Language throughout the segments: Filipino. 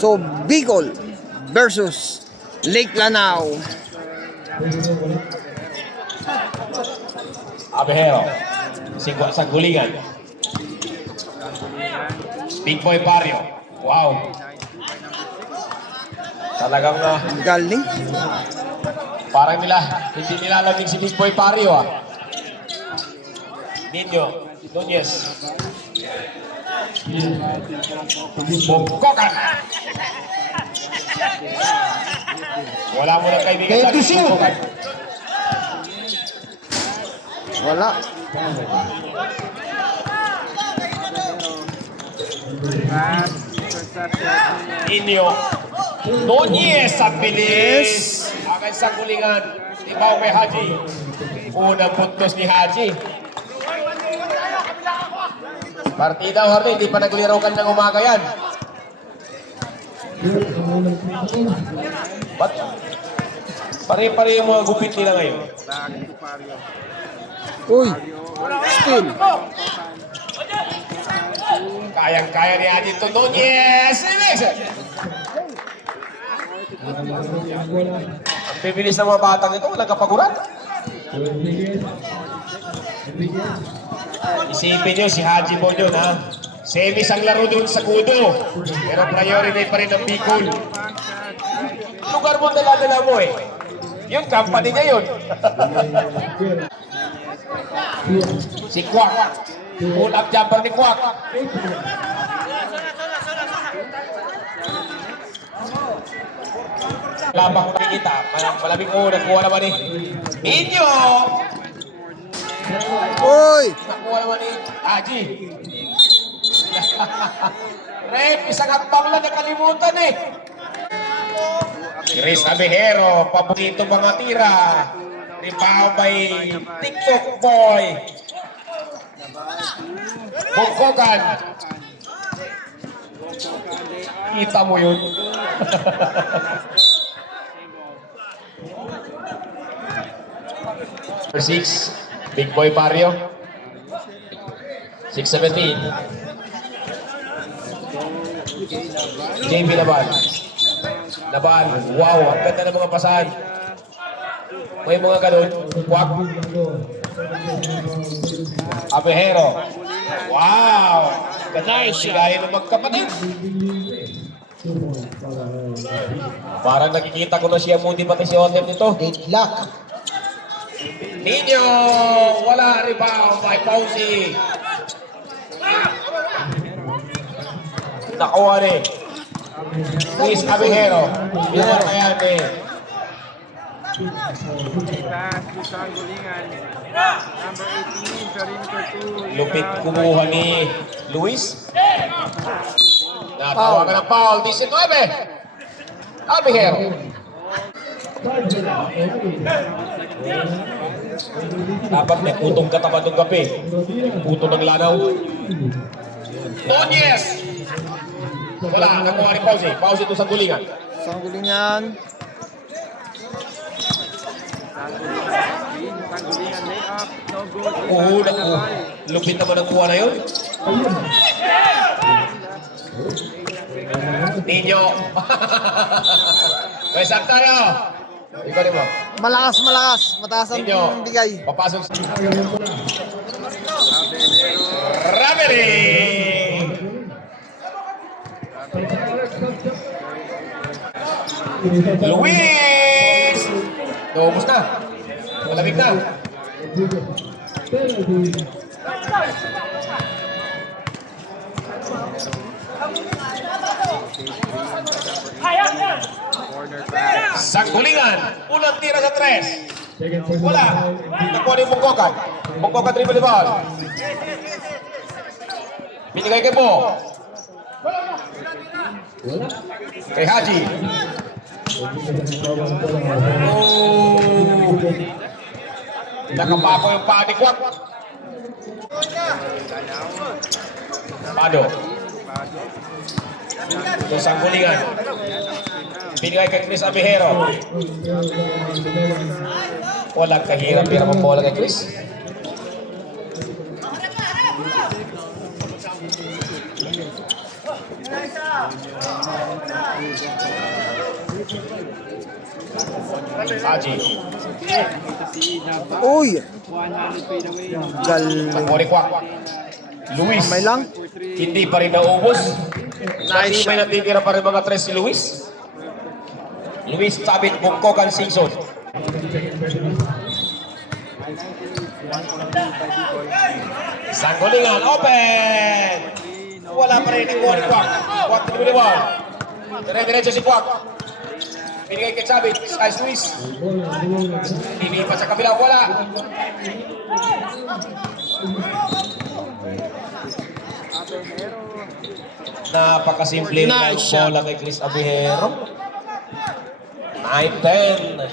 So, Bicol versus Lake Lanao. Abejero. Sanggulingan. Big Boy Barrio. Wow. Talagang Galing. parang hindi nilalamig si Big Boy Barrio Nino Nunez. Bungkokan. Wala mo ng kaibigan sa Bungkokan. Wala. Nino Nunez ang bilis. Akan sa kulingan. Ibaw kay Haji. Unang puntos ni Haji. Partida Jorge, hindi pa naglaro ka ng umaga yan. Ba't? Pare-pare yung mga gupit nila ngayon. Uy. Still. Kayang-kaya ni Haji to Nunez. Ang bibilis ng mga batang ito, walang kapaguran. Isipin nyo, si Haji mo yun, ha? Semis ang laro doon sa Kudo. Pero priority pa rin ang Bicol. Lugar mo dala-dala mo eh. Yung company niya yun. Si Kwak. Pull up jumper ni Kwak. Labang ko nakikita. Malaming nakuha naman eh. Inyo! Uy. Nakuha naman ni Haji. Rep, isang atbang lang nakalimutan eh. Chris Abejero, paborito mga tira. Rebound by TikTok Boy. Bungkokan. Kita mo yun. Number 6, Big Boy Barrio. 6'17". JB Laban. Laban. Wow, ang ganda ng mga pasahan. May mga ganun. Kwak. Abejero. Wow. Nice. Gaya ng magkapatid. Parang nakikita ko na siya Moody pati si Otem nito. Good luck. Nino, wala rebound by Pausi. Nakuha ni Luis Abejero. Yan kaya ni lupit kumuha ni Luis. Natawa ka ng foul. 19. Abejero. Dapat may putong katapat ng kape. Puto ng lanaw. Nunez! Wala, nakuha ni Pausi. Pausi ito sa gulingan. Sanggulingan. Oo, lupit naman ang kuha na yun. Ninyo. May sak tayo. Ikaw rin mo. Malakas, malakas. Mataas ang Ninyo. bigay. Papasok sa Rameli. Luis! Naubos na. Malamig na. Sanggulingan. Unang tira sa 3. Wala. Nakuha ni Bungkokan. Bungkokan dribble ball. Binigay kay Bo. Kay Haji. Oh. Nakapako yung paa ni Kwak. Pado. Ito Sanggulingan. Binigay kay Chris Abejero. Walang kahirap pero mabola kay Chris. Haji. Uy! Galing. Morikwak. Luis. May lang. Hindi pa rin naubos. Nice May shot. natitira pa rin mga tres si Luis. Luis Tabit Bungkokan season. Sanggolingan, open! Wala pa rin yung Kwak. Kwak na yung ball. Dire-diretso si Kwak. Pinigay kay Sabit, Ice Luis. Linipat sa kabila, wala. Napakasimple ng Nice shot. bola kay Chris Abihero. 9-10.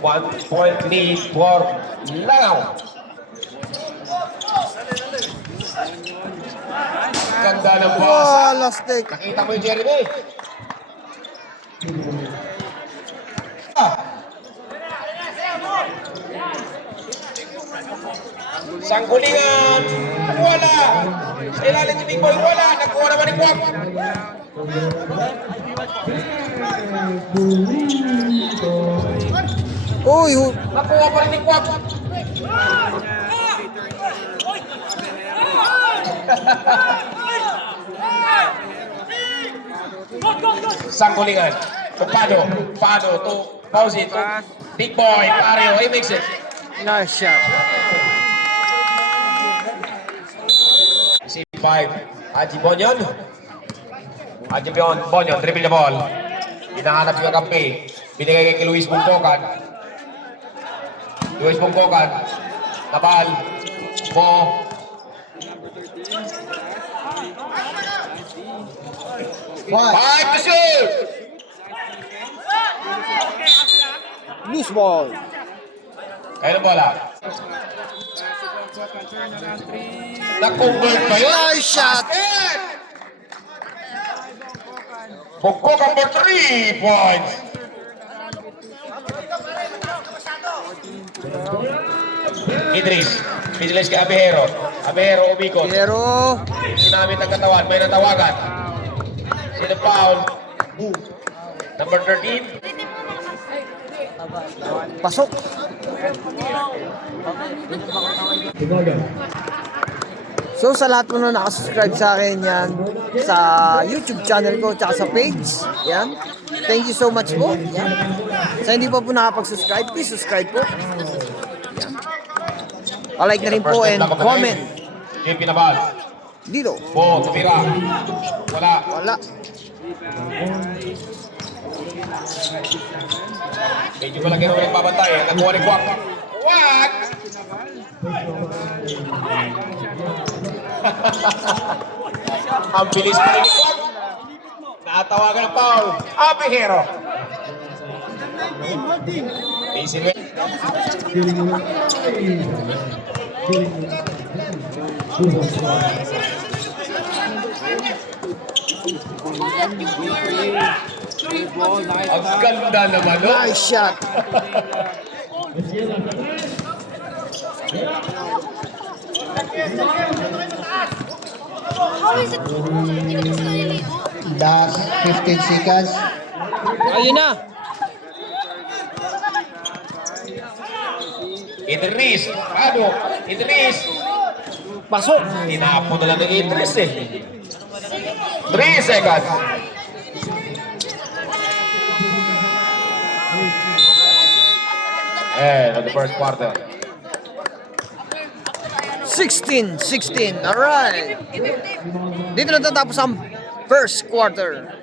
1 point lead for Langaw. Ganda ng basa. Wow, last take. Nakita mo yung Jeremy. Ah. Sanggulingan. Wala. Sa ilalim si Big Boy. Wala. Nagkuha naman ni Kwak. Uy! Nakuha pa rin ni Kwak. Sanggulingan. Pado to pause it. Big Boy. Pario. He makes it. Nice shot. C5. Haji Bonyon. Haji Bonyon. Dribble the ball. Hinahanap yung kampi. Binigay kay Luis Bungkokan. Luis Bungkokan. Nabal. Mo. What? 5 to shoot! Loose ball. Kaya ng bola. Na-convert ba yun? Nice shot. Basket! Bungkokan for 3 points. Idris kay Abihero. Abihero umikot. Pero, Ginamit ang katawan. May natawagan. Sino foul? Number 13. pasok. So sa lahat mo na nakasubscribe sa akin yan, sa YouTube channel ko, tsaka sa page, yan. Thank you so much po. Yan. Sa hindi pa po nakapag-subscribe, please subscribe po. Yan. Palike na rin po and comment. JP Nabal. Dito. Bo, tumira. Wala. Wala. Medyo malaki naman ang babantay. Nakuha ni Kwak. Kwak! Ang bilis pa rin ni Kwak. Natawagan ng foul. Abihero. Easy win. Ang ganda naman, no? Nice shot. How is it? Hindi ko gusto naliligo. Last 15 seconds. Ayun na. Idris. Ano? Idris. Pasok. Tinapon na lang ng Idris eh. 3 seconds. And on the first quarter. 16. Alright. Dito na tatapos ang first quarter.